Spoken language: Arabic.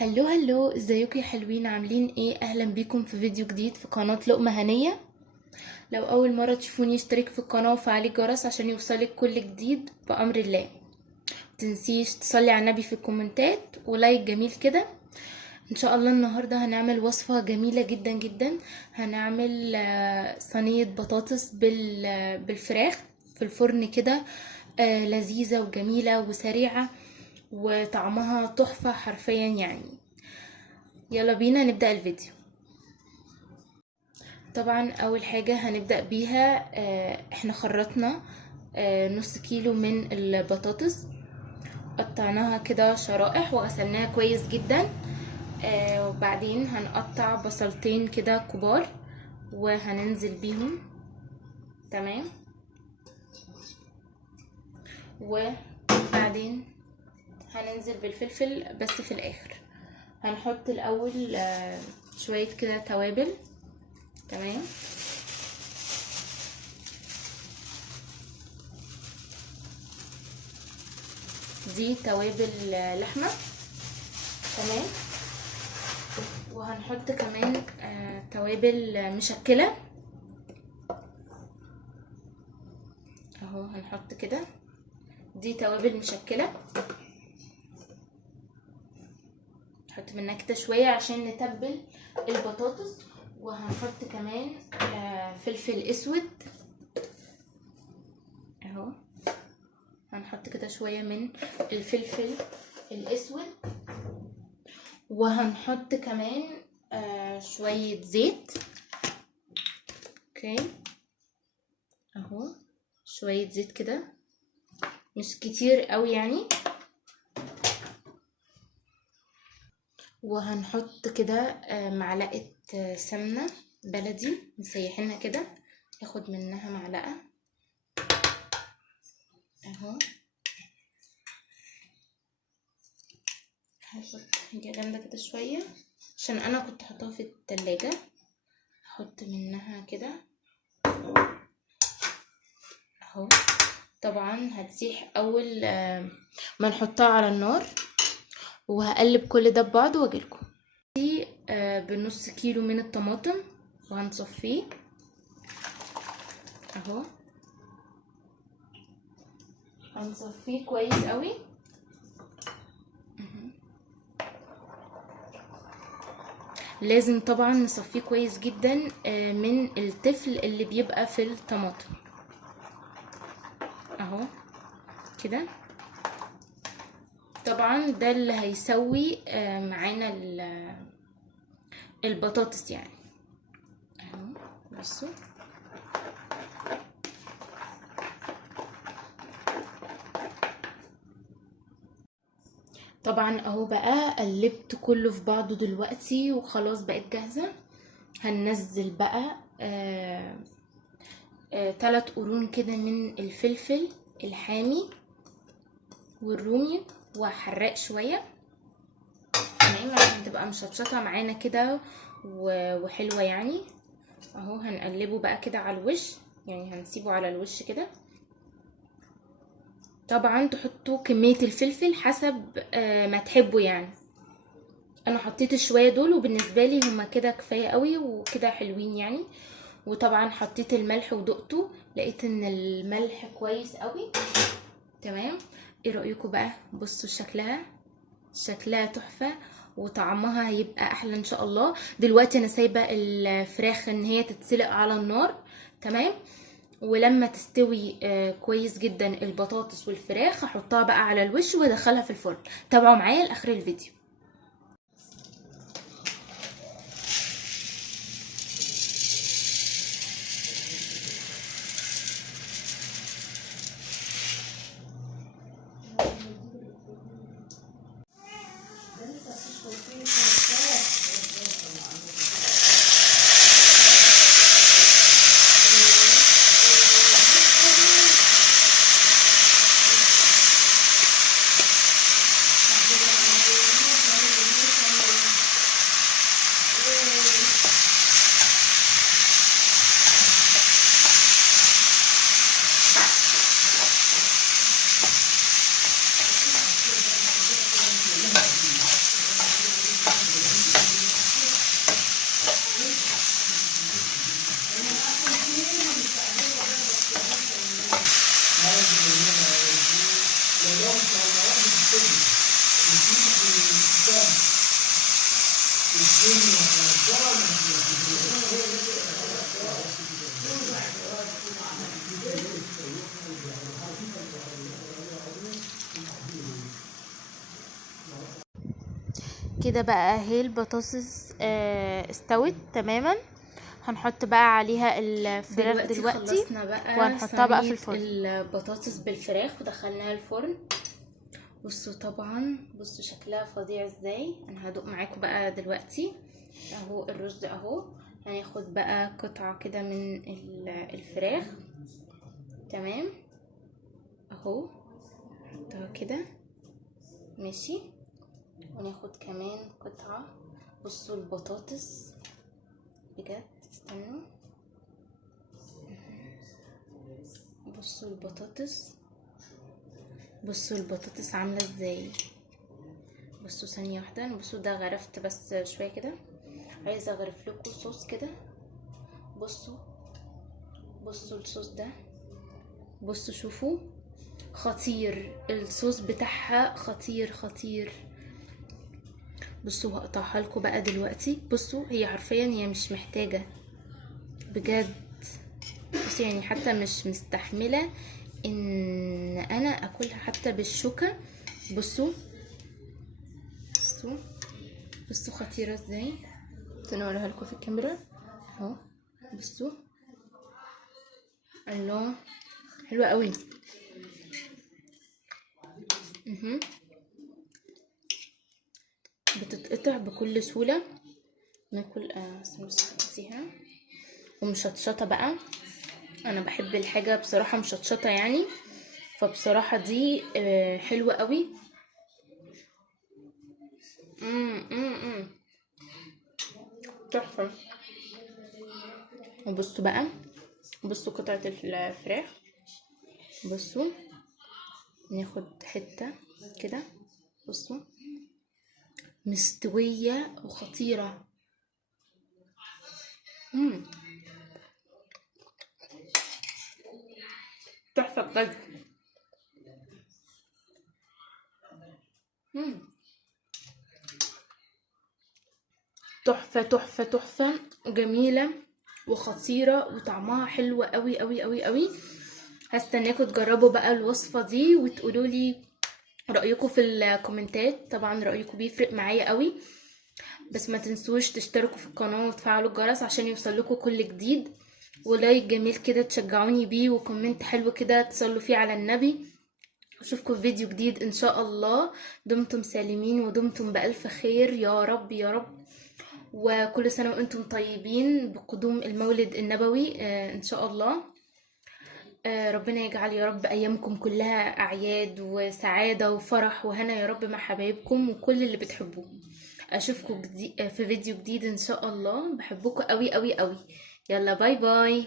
هلو هلو، ازيكم يا حلوين؟ عاملين ايه؟ اهلا بيكم في فيديو جديد في قناة لقمة هنية. لو اول مرة تشوفوني اشترك في القناة وفعلي الجرس عشان يوصلك كل جديد بأمر الله. متنسيش تصلي على النبي في الكومنتات ولايك جميل كده. ان شاء الله النهاردة هنعمل وصفة جميلة جدا جدا. هنعمل صينية بطاطس بالفراخ في الفرن كده. لذيذة وجميلة وسريعة وطعمها تحفة حرفيا يعني. يلا بينا نبدأ الفيديو. طبعا اول حاجة هنبدأ بيها، احنا خرطنا نص كيلو من البطاطس، قطعناها كده شرائح وغسلناها كويس جدا. وبعدين هنقطع بصلتين كده كبار وهننزل بيهم. تمام. وبعدين هننزل بالفلفل بس في الاخر. هنحط الاول شوية كده توابل. تمام. دي توابل لحمة. تمام. وهنحط كمان توابل مشكلة اهو. هنحط كده، دي توابل مشكلة. نحط منها كده شوية عشان نتبل البطاطس. وهنحط كمان فلفل اسود اهو. هنحط كده شوية من الفلفل الاسود. وهنحط كمان شوية زيت. اوكي اهو، شوية زيت كده مش كتير قوي يعني. وهنحط كده معلقة سمنة بلدي مسيحينها كده، اخد منها معلقة اهو. هحط حاجة جامدة كده شوية عشان انا كنت حطاها في التلاجة. احط منها كده اهو. طبعا هتسيح اول ما نحطها على النار، وهقلب كل ده ببعض واجيلكم. دي بنص كيلو من الطماطم وهنصفيه اهو. هنصفيه كويس قوي. لازم طبعا نصفيه كويس جدا من التفل اللي بيبقى في الطماطم اهو كده. طبعا ده اللي هيسوي معانا البطاطس يعني اهو. بصوا طبعا اهو بقى قلبت كله في بعضه دلوقتي وخلاص بقت جاهزة. هننزل بقى 3 قرون كده من الفلفل الحامي والرومي وحراق شوية. تمام، عشان تبقى مشطشطة معانا كده وحلوة يعني اهو. هنقلبه بقى كده على الوش، يعني هنسيبه على الوش كده. طبعا تحطوا كمية الفلفل حسب ما تحبوا يعني. انا حطيت شوية دول وبالنسبة لي هما كده كفاية قوي وكده حلوين يعني. وطبعا حطيت الملح ودقته لقيت ان الملح كويس قوي. تمام. ايه رأيكم بقى؟ بصوا شكلها تحفة وطعمها هيبقى احلى ان شاء الله. دلوقتي انا سايبة الفراخ ان هي تتسلق على النار. تمام. ولما تستوي كويس جدا البطاطس والفراخ هحطها بقى على الوش وادخلها في الفرن. تابعوا معايا لاخر الفيديو. كده بقى اهي البطاطس استوت تماما. هنحط بقى عليها الفراخ دلوقتي خلصنا بقى وهنحطها بقى في صينية الفرن. البطاطس بالفراخ ودخلناها الفرن. بصوا طبعا، بصوا شكلها فظيع ازاي. انا هدوق معاكم بقى دلوقتي. اهو الرز اهو. هناخد بقى قطعة كده من الفراخ. تمام اهو، نحطها كده ماشي. وناخد كمان قطعة. بصوا البطاطس بجد، استنوا. بصوا البطاطس، بصوا البطاطس عاملة ازاي. بصوا ثانية واحدة، بصوا ده غرفت بس شوية كده، عايزة اغرف لكم صوص كده. بصوا، بصوا الصوص ده، بصوا شوفوا، خطير الصوص بتاعها، خطير خطير. بصوا هقطعها لكم بقى دلوقتي. بصوا هي حرفيا هي مش محتاجة بجد. بصوا يعني حتى مش مستحملة ان انا اكلها حتى بالشوكة. بصوا، بصوا، بصوا خطيرة ازاي. تنورها لكم في الكاميرا اهو. بصوا، الله، حلوة قوي. بتتقطع بكل سهولة. ناكل سموسيها ومشطشطة بقى. انا بحب الحاجة بصراحة مشطشطة يعني، فبصراحة دي حلوة قوي. تحفة. وبصوا بقى، بصوا قطعة الفراخ. بصوا ناخد حتة كده. بصوا مستوية وخطيرة. تحفة بجد. تحفة تحفة تحفة، جميلة وخطيرة وطعمها حلو قوي قوي قوي قوي. هستناكم تجربوا بقى الوصفة دي وتقولوا لي رأيكم في الكومنتات. طبعا رأيكم بيفرق معايا قوي. بس ما تنسوش تشتركوا في القناة وتفعلوا الجرس عشان يوصلكوا كل جديد، ولايك جميل كده تشجعوني بيه، وكومنت حلو كده تصلوا فيه على النبي. اشوفكم في فيديو جديد ان شاء الله. دمتم سالمين ودمتم بألف خير يا رب يا رب. وكل سنة وانتم طيبين بقدوم المولد النبوي ان شاء الله. ربنا يجعل يا رب ايامكم كلها اعياد وسعادة وفرح وهنا يا رب مع حبايبكم وكل اللي بتحبوهم. اشوفكم في فيديو جديد ان شاء الله. بحبكم قوي قوي قوي. يلا باي باي.